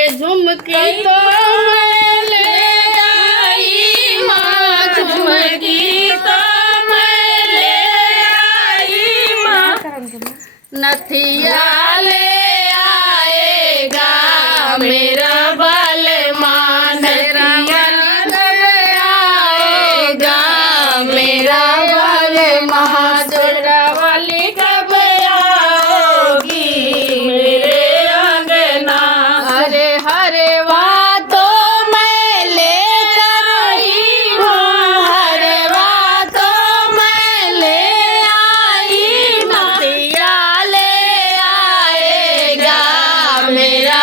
अरे झुमकी तो मैं ले आई माँ, झुमकी तो मैं ले आई माँ, नथिया ले आएगा मेरा बलमा, नथिया ले आएगा मेरा बलमा, जोड़ा वाली कब आओगी मेरे अंगना। हरे हरे बातों मैं लेकर आई हूँ, हरे बातों मैं ले आई, नथिया ले आएगा मेरा